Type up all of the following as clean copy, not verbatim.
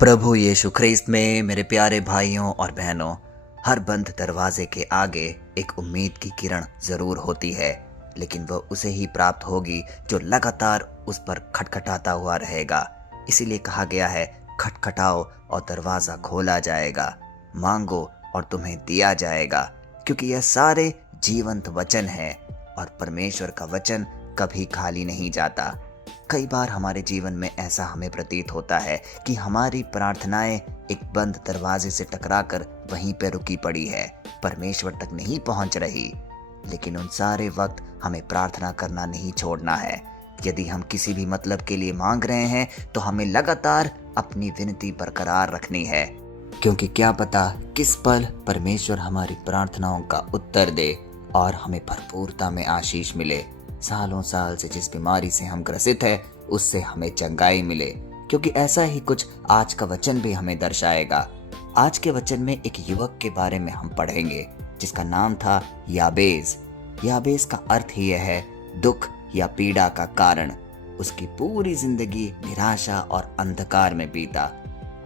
प्रभु यीशु ख्रीस्त में मेरे प्यारे भाइयों और बहनों, हर बंद दरवाजे के आगे एक उम्मीद की किरण जरूर होती है, लेकिन वह उसे ही प्राप्त होगी जो लगातार उस पर खटखटाता हुआ रहेगा। इसीलिए कहा गया है, खटखटाओ और दरवाजा खोला जाएगा, मांगो और तुम्हें दिया जाएगा, क्योंकि यह सारे जीवंत वचन है और परमेश्वर का वचन कभी खाली नहीं जाता। कई बार हमारे जीवन में ऐसा हमें प्रतीत होता है कि हमारी प्रार्थनाएं एक बंद दरवाजे से टकराकर वहीं पर रुकी पड़ी है, परमेश्वर तक नहीं पहुंच रही। लेकिन उन सारे वक्त हमें प्रार्थना करना नहीं छोड़ना है। यदि हम किसी भी मतलब के लिए मांग रहे हैं तो हमें लगातार अपनी विनती बरकरार रखनी है, क्योंकि क्या पता किस पल परमेश्वर हमारी प्रार्थनाओं का उत्तर दे और हमें भरपूरता में आशीष मिले। सालों साल से जिस बीमारी से हम ग्रसित है उससे हमें चंगाई मिले, क्योंकि ऐसा ही कुछ आज का वचन भी हमें दर्शाएगा। आज के वचन में एक युवक के बारे में हम पढ़ेंगे जिसका नाम था याबेज। याबेज का अर्थ ही यह है दुख या पीड़ा का कारण। उसकी पूरी जिंदगी निराशा और अंधकार में बीता।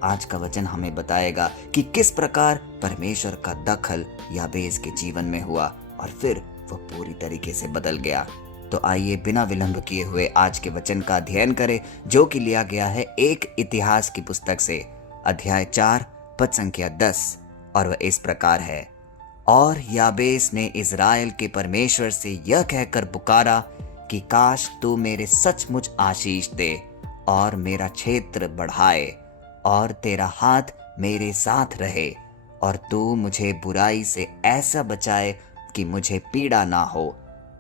आज का वचन हमें बताएगा कि किस प्रकार परमेश्वर का दखल याबेज के जीवन में हुआ और फिर वह पूरी तरीके से बदल गया। तो आइए बिना विलंब किए हुए आज के वचन का अध्ययन करें, जो कि लिया गया है एक इतिहास की पुस्तक से, अध्याय 4 पद संख्या 10, और वह इस प्रकार है। और याबेस ने इज़राइल के परमेश्वर से यह कहकर पुकारा कि काश तू मेरे सचमुच आशीष दे और मेरा क्षेत्र बढ़ाए और तेरा हाथ मेरे साथ रहे और तू मुझे बुराई से ऐसा बचाए कि मुझे पीड़ा ना हो।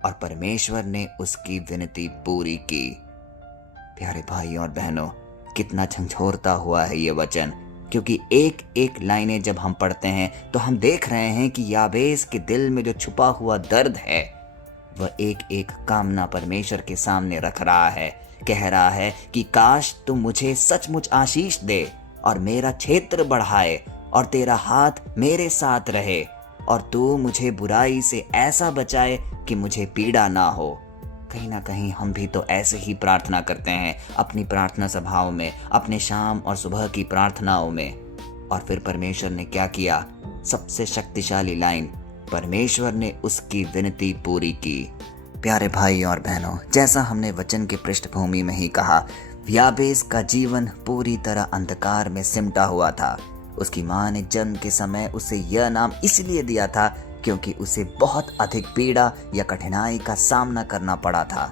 और परमेश्वर ने उसकी विनती पूरी की। प्यारे भाइयों और बहनों, कितना झंझोरता हुआ है ये वचन, क्योंकि एक एक लाइनें जब हम पढ़ते हैं तो हम देख रहे हैं कि याबेस के दिल में जो छुपा हुआ दर्द है वह एक एक कामना परमेश्वर के सामने रख रहा है। कह रहा है कि काश तुम मुझे सचमुच आशीष दे और मेरा क्षेत्र बढ़ाए और तेरा हाथ मेरे साथ रहे और तू मुझे बुराई से ऐसा बचाए कि मुझे पीड़ा ना हो। कहीं ना कहीं हम भी तो ऐसे ही प्रार्थना करते हैं अपनी प्रार्थना सभाओं में, अपने शाम और सुबह की प्रार्थनाओं में। और फिर परमेश्वर ने क्या किया? सबसे शक्तिशाली लाइन, परमेश्वर ने उसकी विनती पूरी की। प्यारे भाइयों और बहनों, जैसा हमने वचन की पृष्ठभूमि में ही कहा, याबेस का जीवन पूरी तरह अंधकार में सिमटा हुआ था। उसकी माँ ने जन्म के समय उसे यह नाम इसलिए दिया था क्योंकि उसे बहुत अधिक पीड़ा या कठिनाई का सामना करना पड़ा था।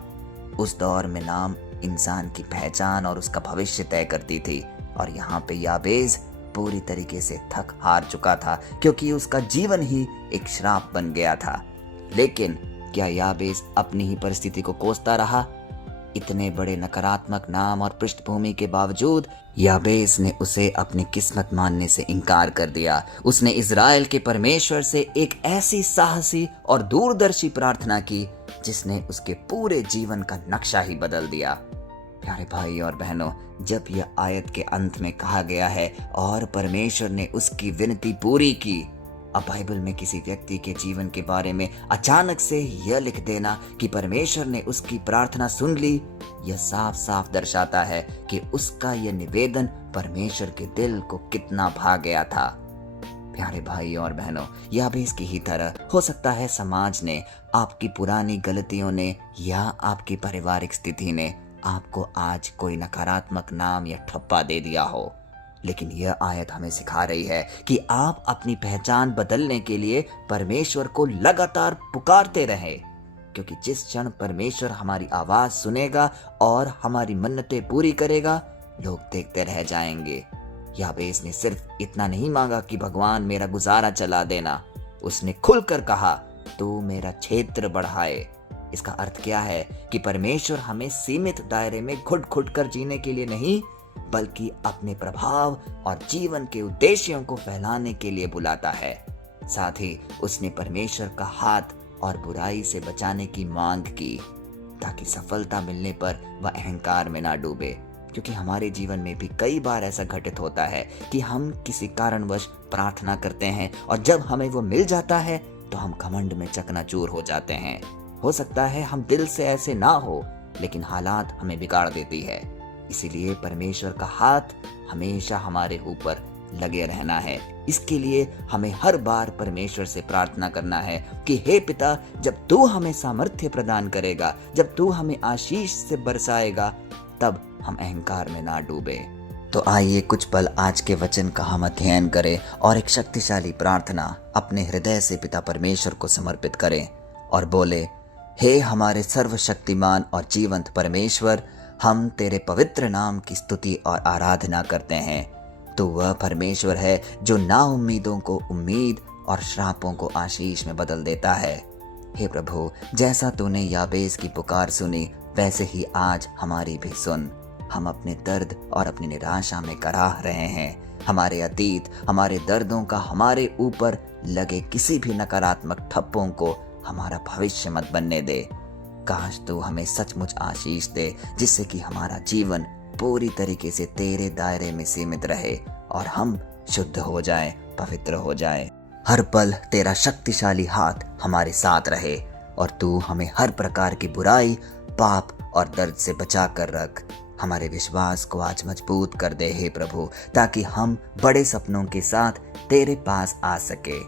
उस दौर में नाम इंसान की पहचान और उसका भविष्य तय करती थी। और यहाँ पे याबेज पूरी तरीके से थक हार चुका था, क्योंकि उसका जीवन ही एक श्राप बन गया था। लेकिन क्या याबेज अपनी ही परिस्थिति को कोसता रहा? इतने बड़े नकारात्मक नाम और पृष्ठभूमि के बावजूद याबेस ने उसे अपनी किस्मत मानने से इनकार कर दिया। उसने इज़राइल के परमेश्वर से एक ऐसी साहसी और दूरदर्शी प्रार्थना की जिसने उसके पूरे जीवन का नक्शा ही बदल दिया। प्यारे भाई और बहनों, जब यह आयत के अंत में कहा गया है और परमेश्वर ने उसकी विनती पूरी की, अब बाइबल में किसी व्यक्ति के जीवन के बारे में अचानक से यह लिख देना कि परमेश्वर ने उसकी प्रार्थना सुन ली, यह साफ साफ दर्शाता है कि उसका यह निवेदन परमेश्वर के दिल को कितना भा गया था। प्यारे भाइयों और बहनों, याबेस की ही तरह हो सकता है समाज ने, आपकी पुरानी गलतियों ने या आपकी पारिवारिक स्थिति ने आपको आज कोई नकारात्मक नाम या ठप्पा दे दिया हो। लेकिन यह आयत हमें सिखा रही है कि आप अपनी पहचान बदलने के लिए परमेश्वर को लगातार पुकारते रहें, क्योंकि जिस क्षण परमेश्वर हमारी आवाज सुनेगा और हमारी मन्नतें पूरी करेगा, लोग देखते रह जाएंगे। याबेस ने सिर्फ इतना नहीं मांगा कि भगवान मेरा गुजारा चला देना, उसने खुलकर कहा तू मेरा क्षेत्र बढ़ाए। इसका अर्थ क्या है कि परमेश्वर हमें सीमित दायरे में घुट घुट कर जीने के लिए नहीं, बल्कि अपने प्रभाव और जीवन के उद्देश्यों को फैलाने के लिए बुलाता है। साथ ही उसने परमेश्वर का हाथ और बुराई से बचाने की मांग की, ताकि सफलता मिलने पर वह अहंकार में ना डूबे। क्योंकि हमारे जीवन में भी कई बार ऐसा घटित होता है कि हम किसी कारणवश प्रार्थना करते हैं और जब हमें वो मिल जाता है तो हम घमंड में चकनाचूर हो जाते हैं। हो सकता है हम दिल से ऐसे ना हो, लेकिन हालात हमें बिगाड़ देती है। इसीलिए परमेश्वर का हाथ हमेशा हमारे ऊपर लगे रहना है। इसके लिए हमें हर बार परमेश्वर से प्रार्थना करना है कि हे पिता, जब तू हमें सामर्थ्य प्रदान करेगा, जब तू हमें आशीष से बरसाएगा, तब हम अहंकार में ना डूबे। तो आइए कुछ पल आज के वचन का हम अध्ययन करें और एक शक्तिशाली प्रार्थना अपने हृदय से पिता परमेश्वर को समर्पित करें और बोले, हे हमारे सर्वशक्तिमान और जीवंत परमेश्वर, हम तेरे पवित्र नाम की स्तुति और आराधना करते हैं। तो वह परमेश्वर है जो ना उम्मीदों को उम्मीद और श्रापों को आशीष में बदल देता है। हे प्रभु, जैसा तूने याबेस की पुकार सुनी, वैसे ही आज हमारी भी सुन। हम अपने दर्द और अपनी निराशा में कराह रहे हैं। हमारे अतीत, हमारे दर्दों का हमारे ऊपर लगे किसी भी नकारात्मक ठप्पों को हमारा भविष्य मत बनने दे। काश तू हमें सचमुच आशीष दे, जिससे कि हमारा जीवन पूरी तरीके से तेरे दायरे में सीमित रहे और हम शुद्ध हो जाएं, पवित्र हो जाएं। हर पल तेरा शक्तिशाली हाथ हमारे साथ रहे और तू हमें हर प्रकार की बुराई, पाप और दर्द से बचा कर रख। हमारे विश्वास को आज मजबूत कर दे हे प्रभु, ताकि हम बड़े सपनों के साथ तेरे पास आ सके।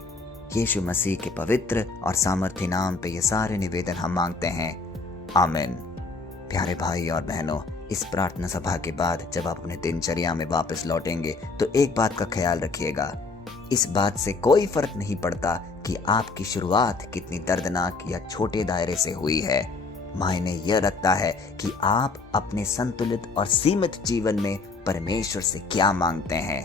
यीशु मसीह के पवित्र और सामर्थ्य नाम पे ये सारे निवेदन हम मांगते हैं, आमीन। प्यारे भाई और बहनों, इस प्रार्थना सभा के बाद जब आप अपने दिनचर्या में वापस लौटेंगे तो एक बात का ख्याल रखिएगा। इस बात से कोई फर्क नहीं पड़ता कि आपकी शुरुआत कितनी दर्दनाक या छोटे दायरे से हुई है। मायने यह रखता है कि आप अपने संतुलित और सीमित जीवन में परमेश्वर से क्या मांगते हैं।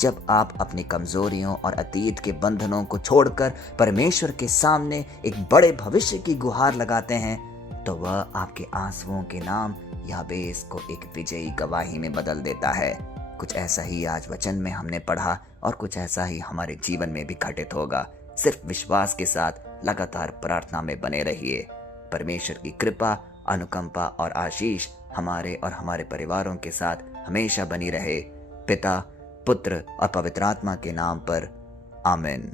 जब आप अपनी कमजोरियों और अतीत के बंधनों को छोड़कर परमेश्वर के सामने एक बड़े भविष्य की गुहार लगाते हैं, तो वह आपके आंसुओं के नाम याबेस को एक विजयी गवाही में बदल देता है। कुछ ऐसा ही आज वचन में हमने पढ़ा और कुछ ऐसा ही हमारे जीवन में भी घटित होगा। सिर्फ विश्वास के साथ लगातार प्रार्थना में बने रहिए। परमेश्वर की कृपा, अनुकंपा और आशीष हमारे और हमारे परिवारों के साथ हमेशा बनी रहे। पिता, पुत्र और पवित्र आत्मा के नाम पर, आमीन।